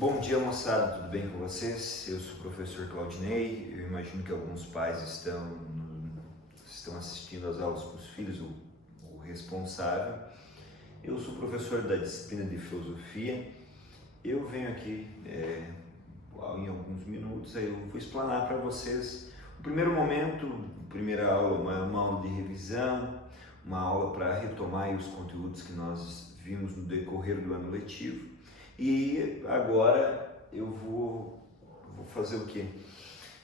Bom dia, moçada, tudo bem com vocês? Eu sou o professor Claudinei. Eu imagino que alguns pais estão assistindo às aulas com os filhos, o responsável. Eu sou professor da disciplina de filosofia. Eu venho aqui em alguns minutos, aí eu vou explanar para vocês o primeiro momento, a primeira aula, uma aula de revisão, uma aula para retomar os conteúdos que nós vimos no decorrer do ano letivo. E agora eu vou fazer o quê?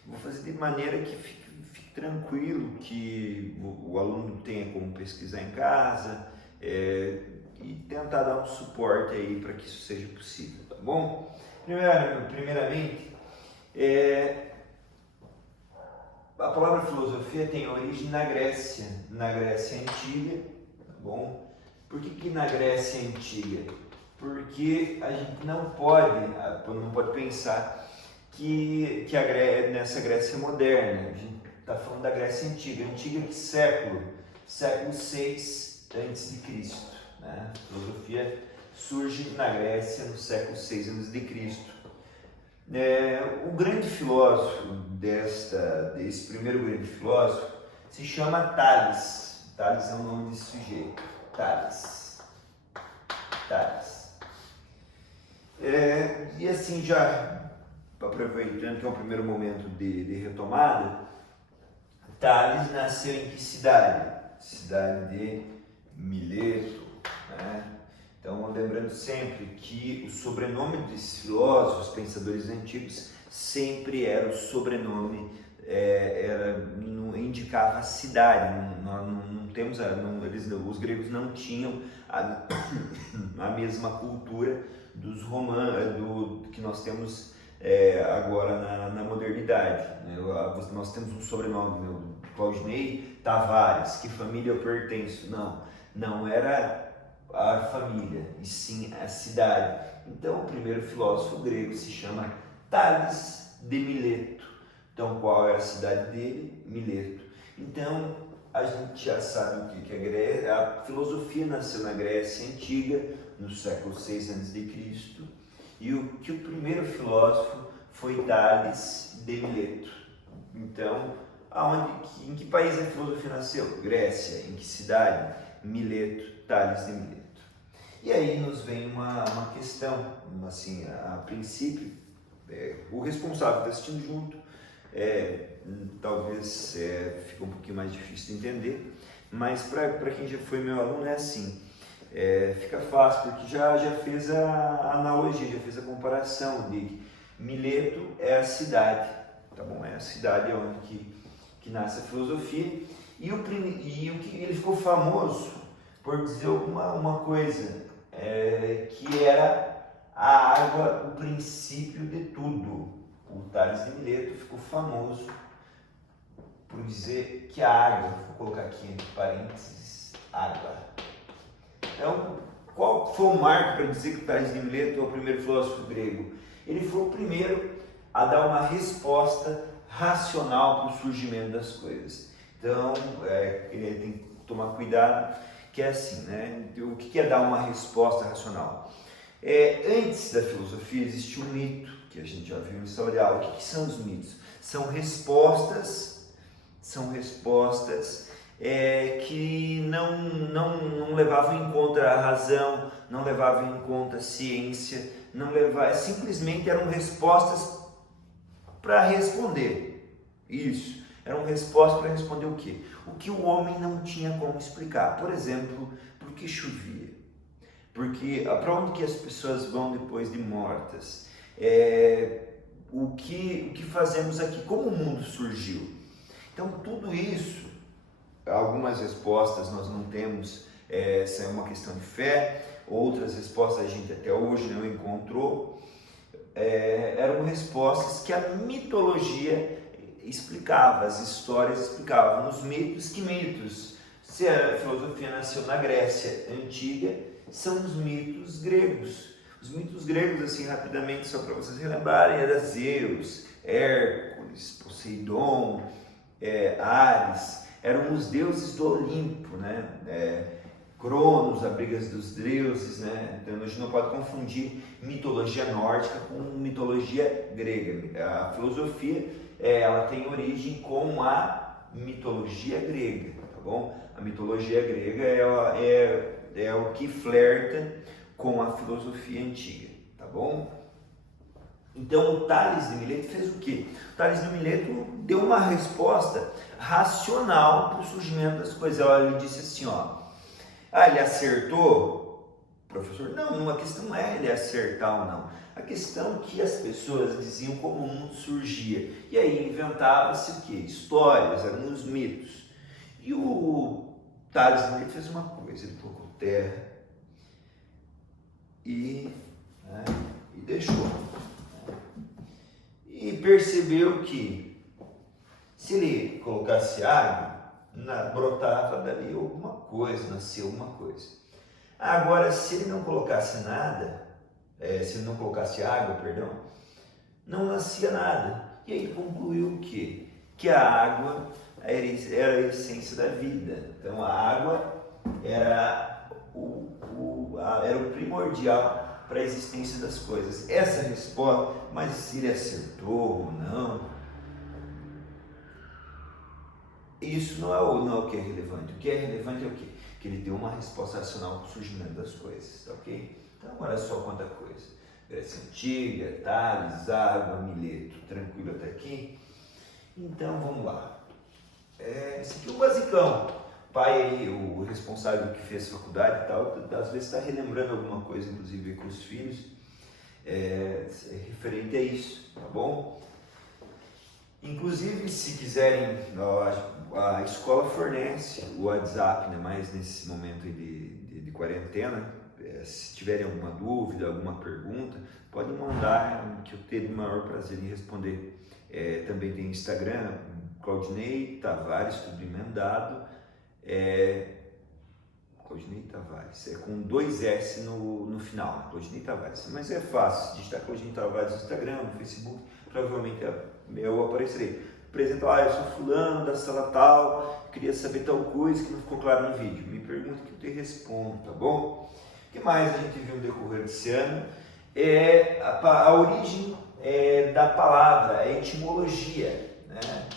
Vou fazer de maneira que fique tranquilo, que o aluno tenha como pesquisar em casa e tentar dar um suporte aí para que isso seja possível, tá bom? Primeiramente, a palavra filosofia tem origem na Grécia Antiga, tá bom? Por que na Grécia Antiga? Porque a gente não pode pensar que nessa Grécia moderna. A gente está falando da Grécia Antiga. Antiga que século? Século VI a.C., né? A filosofia surge na Grécia no século VI a.C. O grande filósofo desse primeiro grande filósofo se chama Tales. Tales é o nome desse sujeito. Tales. E assim, já aproveitando que é o primeiro momento de retomada, Tales nasceu em que cidade? Cidade de Mileto, né? Então, lembrando sempre que o sobrenome desses filósofos, pensadores antigos, sempre era o sobrenome, indicava a cidade. Os gregos não tinham a mesma cultura dos romanos, que nós temos agora na modernidade, né? Nós temos um sobrenome, Claudinei Tavares, que família eu pertenço? Não era a família, e sim a cidade. Então, o primeiro filósofo grego se chama Tales de Mileto. Então, qual é a cidade dele? Mileto. Então, a gente já sabe o que a filosofia nasceu na Grécia Antiga, no século VI a.C., e o primeiro filósofo foi Tales de Mileto. Então, em que país a filosofia nasceu? Grécia. Em que cidade? Mileto, Tales de Mileto. E aí nos vem uma questão, assim, a princípio, o responsável está assistindo junto, talvez fique um pouquinho mais difícil de entender, mas para quem já foi meu aluno é assim, fica fácil, porque já fez a analogia, já fez a comparação de Mileto é a cidade, tá bom? É a cidade onde que nasce a filosofia, e o que ele ficou famoso por dizer uma coisa, que era a água o princípio de tudo. O Tales de Mileto ficou famoso por dizer que a água, vou colocar aqui entre parênteses, água. Então, qual foi o marco para dizer que o Tales de Mileto é o primeiro filósofo grego? Ele foi o primeiro a dar uma resposta racional para o surgimento das coisas. Então, ele tem que tomar cuidado, que é assim, né? O que é dar uma resposta racional? Antes da filosofia existia um mito, que a gente já viu nessa aula. O que são os mitos? São respostas que não levavam em conta a razão, não levavam em conta a ciência, simplesmente eram respostas para responder. Isso, eram respostas para responder o quê? O que o homem não tinha como explicar. Por exemplo, por que chovia? Porque para onde que as pessoas vão depois de mortas? O que fazemos aqui? Como o mundo surgiu? Então, tudo isso, algumas respostas nós não temos, essa é uma questão de fé, outras respostas a gente até hoje não encontrou, eram respostas que a mitologia explicava, as histórias explicavam. Nos mitos, que mitos? Se a filosofia nasceu na Grécia Antiga, são os mitos gregos. Os mitos gregos, assim, rapidamente, só para vocês relembrarem, era Zeus, Hércules, Poseidon, Ares, eram os deuses do Olimpo, né? Cronos, a briga dos deuses, né? Então a gente não pode confundir mitologia nórdica com mitologia grega. A filosofia, ela tem origem com a mitologia grega, tá bom? A mitologia grega é o que flerta com a filosofia antiga, tá bom? Então o Tales de Mileto fez o quê? O Tales de Mileto deu uma resposta racional para o surgimento das coisas. Ele disse assim, ó, ele acertou? Professor, não, a questão não é ele acertar ou não. A questão é que as pessoas diziam como o mundo surgia. E aí inventava-se o quê? Histórias, alguns mitos. E o Tales de Mileto fez uma coisa, ele colocou terra e deixou. E percebeu que se ele colocasse água, brotava dali alguma coisa, nasceu alguma coisa. Agora, se ele não colocasse nada, se ele não colocasse água, perdão, não nascia nada. E aí concluiu o quê? Que a água era a essência da vida. Então a água era o primordial para a existência das coisas. Essa resposta, mas se ele acertou ou não, isso não é o que é relevante. O que é relevante é o quê? Que ele deu uma resposta racional para o surgimento das coisas, tá ok? Então olha só quanta coisa. Grécia Antiga, Tales, água, Mileto, tranquilo até aqui? Então vamos lá. Esse aqui é o basicão. O pai aí, o responsável que fez faculdade e tal, às vezes está relembrando alguma coisa, inclusive com os filhos, referente a isso, tá bom? Inclusive, se quiserem, a escola fornece o WhatsApp, né, mais nesse momento de quarentena. Se tiverem alguma dúvida, alguma pergunta, pode mandar, que eu terei o maior prazer em responder. Também tem Instagram, Claudinei Tavares, tudo emendado. Claudinei Tavares, com 2 S no final, né? Claudinei Tavares. Mas é fácil, digitar Claudinei Tavares no Instagram, no Facebook, provavelmente eu aparecerei. Apresento, eu sou fulano da sala tal, queria saber tal coisa que não ficou claro no vídeo. Me pergunta que eu te respondo, tá bom? O que mais a gente viu no decorrer desse ano? A origem da palavra, a etimologia, né?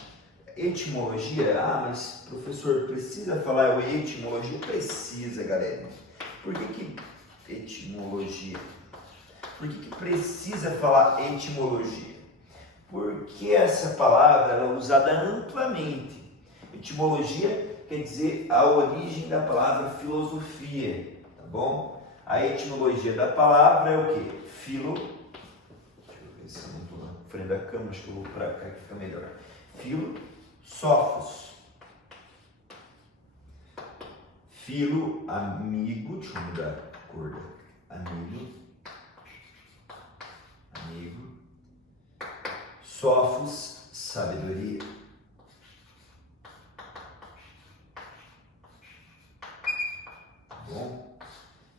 Etimologia, mas professor, precisa falar etimologia? Precisa, galera. Por que etimologia? Por que precisa falar etimologia? Porque essa palavra ela é usada amplamente. Etimologia quer dizer a origem da palavra filosofia, tá bom? A etimologia da palavra é o quê? Deixa eu ver se eu não estou na frente da câmera, acho que eu vou para cá que fica melhor. Sófos. Filo, amigo, deixa eu mudar a cor da amigo. Sófos, sabedoria. Tá bom?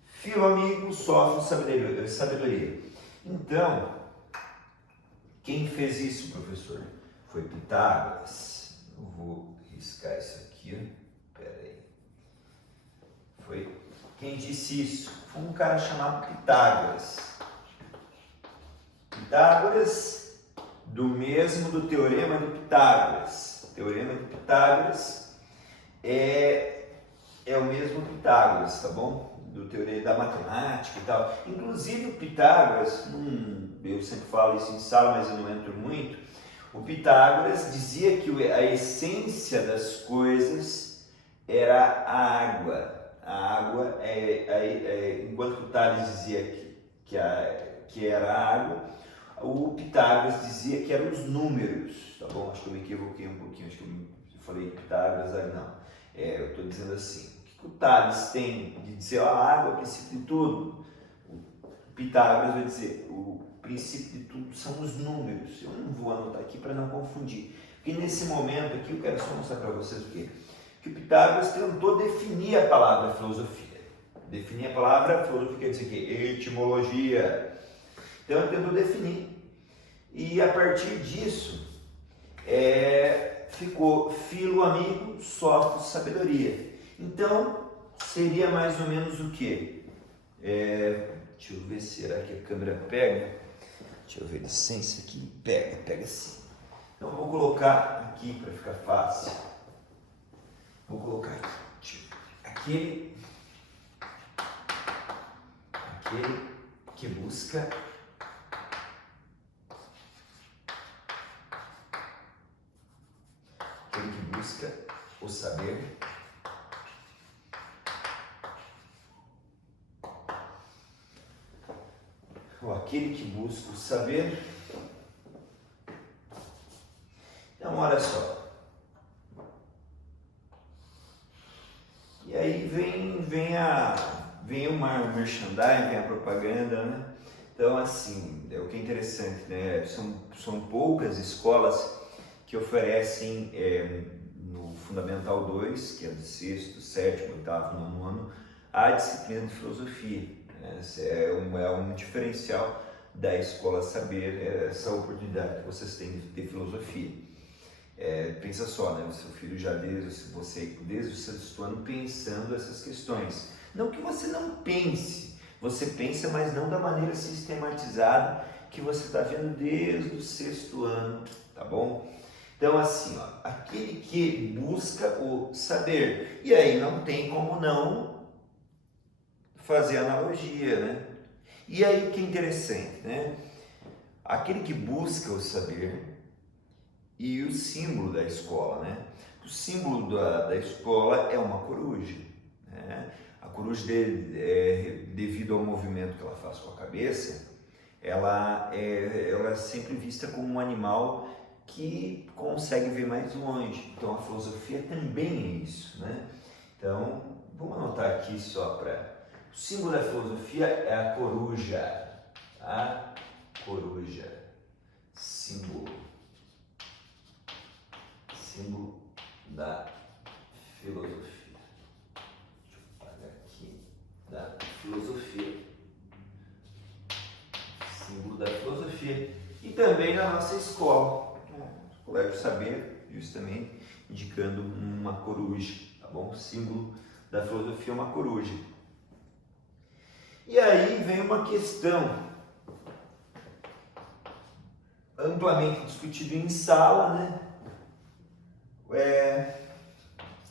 Filo, amigo, sófos, sabedoria. Então, quem fez isso, professor? Foi Pitágoras. Eu vou riscar isso aqui. Pera aí. Quem disse isso? Foi um cara chamado Pitágoras. Pitágoras, do Teorema de Pitágoras. O Teorema de Pitágoras é o mesmo Pitágoras, tá bom? Do teorema da matemática e tal. Inclusive o Pitágoras, eu sempre falo isso em sala, mas eu não entro muito. O Pitágoras dizia que a essência das coisas era a água. A água enquanto o Tales dizia que era a água, o Pitágoras dizia que eram os números, tá bom? Acho que eu me equivoquei um pouquinho, acho que eu falei Pitágoras, não. Eu estou dizendo assim, o que o Tales tem de dizer a água é o princípio de tudo? O Pitágoras vai dizer, o princípio de tudo são os números. Eu não vou anotar aqui para não confundir, porque nesse momento aqui eu quero só mostrar para vocês o quê? Que o Pitágoras tentou definir a palavra filosofia. Definir a palavra filosofia quer dizer que etimologia. Então ele tentou definir. E a partir disso ficou filo, amigo, sófos, sabedoria. Então seria mais ou menos o quê? Deixa eu ver, será que a câmera pega? Deixa eu ver, licença aqui, pega sim. Então eu vou colocar aqui para ficar fácil. Vou colocar aqui, aquele que busca o saber, ou aquele que busca o saber. Então, olha só. E aí vem o merchandising, vem a propaganda, né? Então, assim, o que é interessante, né? São poucas escolas que oferecem no Fundamental 2, que é do 6º, 7º, 8º, 9º ano, a disciplina de filosofia. Né? É um diferencial da escola saber essa oportunidade que vocês têm de ter filosofia. Pensa só, né? O seu filho já desde o 6º ano pensando essas questões. Não que você não pense, você pensa, mas não da maneira sistematizada que você está vendo desde o 6º ano, tá bom? Então, assim, ó, aquele que busca o saber. E aí não tem como não fazer analogia, né? E aí o que é interessante, né? Aquele que busca o saber e o símbolo da escola, né? O símbolo da escola é uma coruja, né? A coruja, devido ao movimento que ela faz com a cabeça, ela é sempre vista como um animal que consegue ver mais longe. Então a filosofia também é isso, né? Então, vamos anotar aqui só para... O símbolo da filosofia é a coruja, tá? Coruja, símbolo da filosofia. Deixa eu apagar aqui, da filosofia. Símbolo da filosofia. E também na nossa escola, o Colégio Saber, justamente indicando uma coruja, tá bom? O símbolo da filosofia é uma coruja. E aí vem uma questão amplamente discutida em sala, né?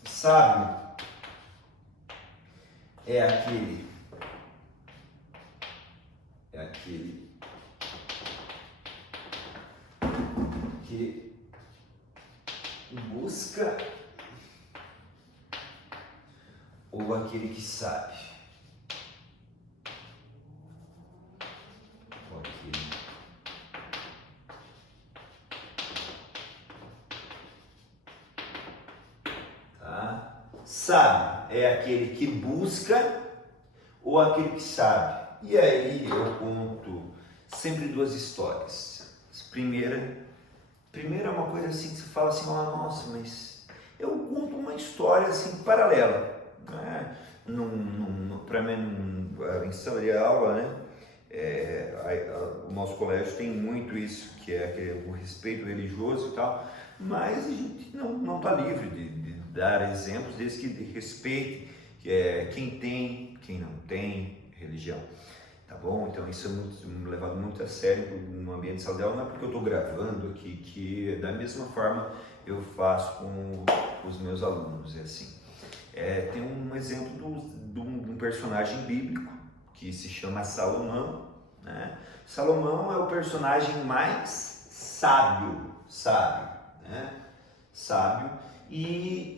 Sábio é aquele que busca ou aquele que sabe? Ou aquele sabe é aquele que busca ou aquele que sabe? E aí eu conto sempre duas histórias. Primeira é uma coisa assim que você fala assim, oh, nossa, mas eu conto uma história assim paralela, né? Para mim, em sala de aula, né? O nosso colégio tem muito isso, que é o respeito religioso e tal, mas a gente não está livre de dar exemplos desde que respeite quem tem, quem não tem religião, tá bom? Então isso é levado muito a sério no ambiente de sala de aula, não é porque eu estou gravando aqui, que da mesma forma eu faço com os meus alunos, é assim. Tem um exemplo de um personagem bíblico que se chama Salomão, né? Salomão é o personagem mais sábio, né? Sábio, e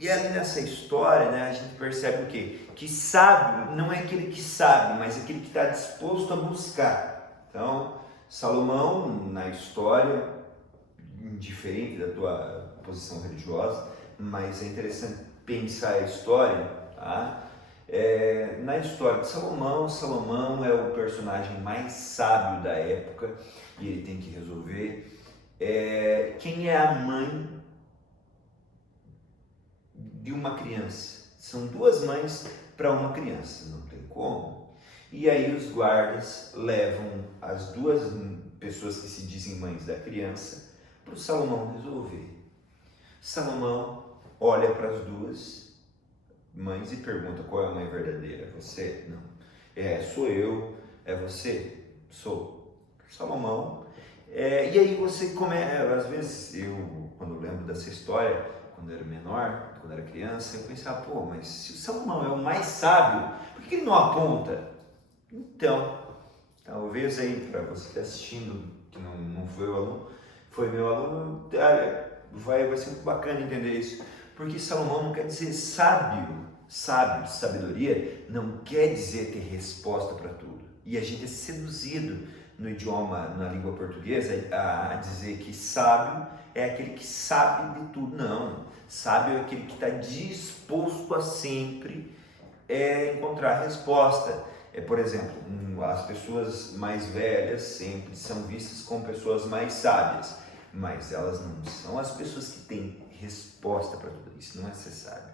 ali nessa história, né, a gente percebe o quê? Que sábio não é aquele que sabe, mas aquele que está disposto a buscar. Então, Salomão, na história, diferente da tua posição religiosa, mas é interessante pensar a história, tá? Na história de Salomão é o personagem mais sábio da época e ele tem que resolver quem é a mãe de uma criança. São duas mães para uma criança, não tem como. E aí os guardas levam as duas pessoas que se dizem mães da criança para o Salomão resolver. Salomão olha para as duas, mães e pergunta qual é a mãe verdadeira? É você? Não. Sou eu. É você? Sou. Salomão. E aí você começa, às vezes quando eu lembro dessa história, quando eu era menor, quando eu era criança, eu pensava, pô, mas se o Salomão é o mais sábio, por que ele não aponta? Então, talvez aí para você que está assistindo, que não foi o aluno, foi meu aluno, vai ser muito bacana entender isso, porque Salomão não quer dizer sábio, sabedoria, não quer dizer ter resposta para tudo. E a gente é seduzido no idioma, na língua portuguesa, a dizer que sábio é aquele que sabe de tudo. Não, sábio é aquele que está disposto a sempre encontrar resposta. Por exemplo, as pessoas mais velhas sempre são vistas como pessoas mais sábias, mas elas não são as pessoas que têm resposta para tudo isso, não é ser sábio.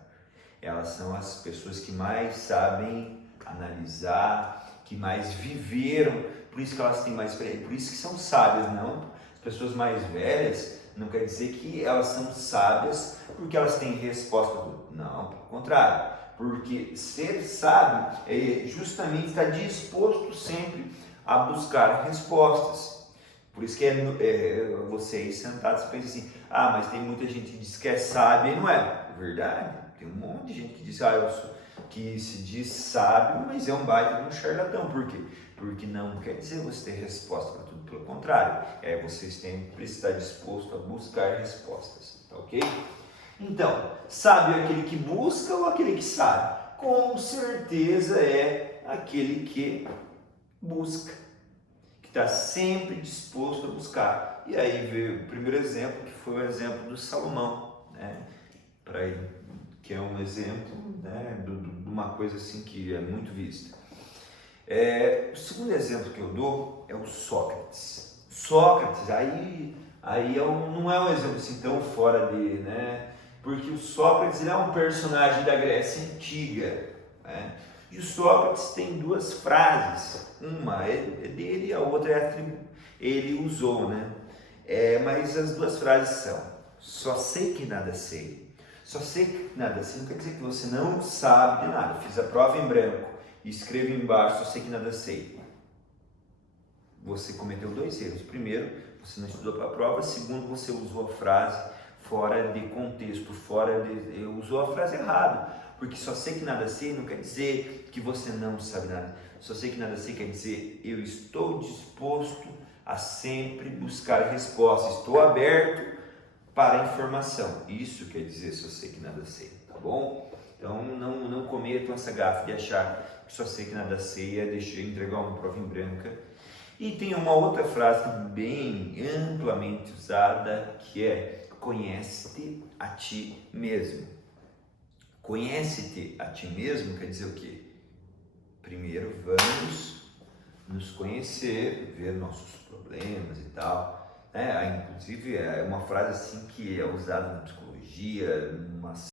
Elas são as pessoas que mais sabem analisar, que mais viveram, por isso que elas têm mais experiência, por isso que são sábias. Não, as pessoas mais velhas não quer dizer que elas são sábias porque elas têm resposta para tudo. Não, pelo contrário. Porque ser sábio é justamente estar disposto sempre a buscar respostas. Por isso que vocês sentados pensam assim, mas tem muita gente que diz que é sábio e não é. Verdade, tem um monte de gente que diz, que se diz sábio, mas é um baita de um charlatão. Por quê? Porque não quer dizer você ter resposta para tudo, pelo contrário. Vocês têm que estar disposto a buscar respostas, tá ok? Então, sábio é aquele que busca ou aquele que sabe? Com certeza é aquele que busca, que está sempre disposto a buscar. E aí veio o primeiro exemplo, que foi o exemplo do Salomão, né? Que é um exemplo, né, de uma coisa assim que é muito vista. O segundo exemplo que eu dou é o Sócrates. Sócrates, não é um exemplo assim tão fora de, né? Porque o Sócrates é um personagem da Grécia Antiga, né? E o Sócrates tem duas frases, uma é dele e a outra ele usou, né? Mas as duas frases são: só sei que nada sei. Só sei que nada sei não quer dizer que você não sabe de nada. Fiz a prova em branco e escrevo embaixo: só sei que nada sei. Você cometeu dois erros. Primeiro, você não estudou para a prova. Segundo, você usou a frase fora de contexto, usou a frase errada, porque só sei que nada sei não quer dizer que você não sabe nada. Só sei que nada sei quer dizer eu estou disposto a sempre buscar respostas, estou aberto para a informação. Isso quer dizer só sei que nada sei, tá bom? Então não cometam essa gafe de achar que só sei que nada sei deixar entregar uma prova em branca. E tem uma outra frase bem amplamente usada, que é: conhece-te a ti mesmo. Conhece-te a ti mesmo quer dizer o quê? Primeiro vamos nos conhecer, ver nossos problemas e tal. Inclusive é uma frase assim que é usada na psicologia, numa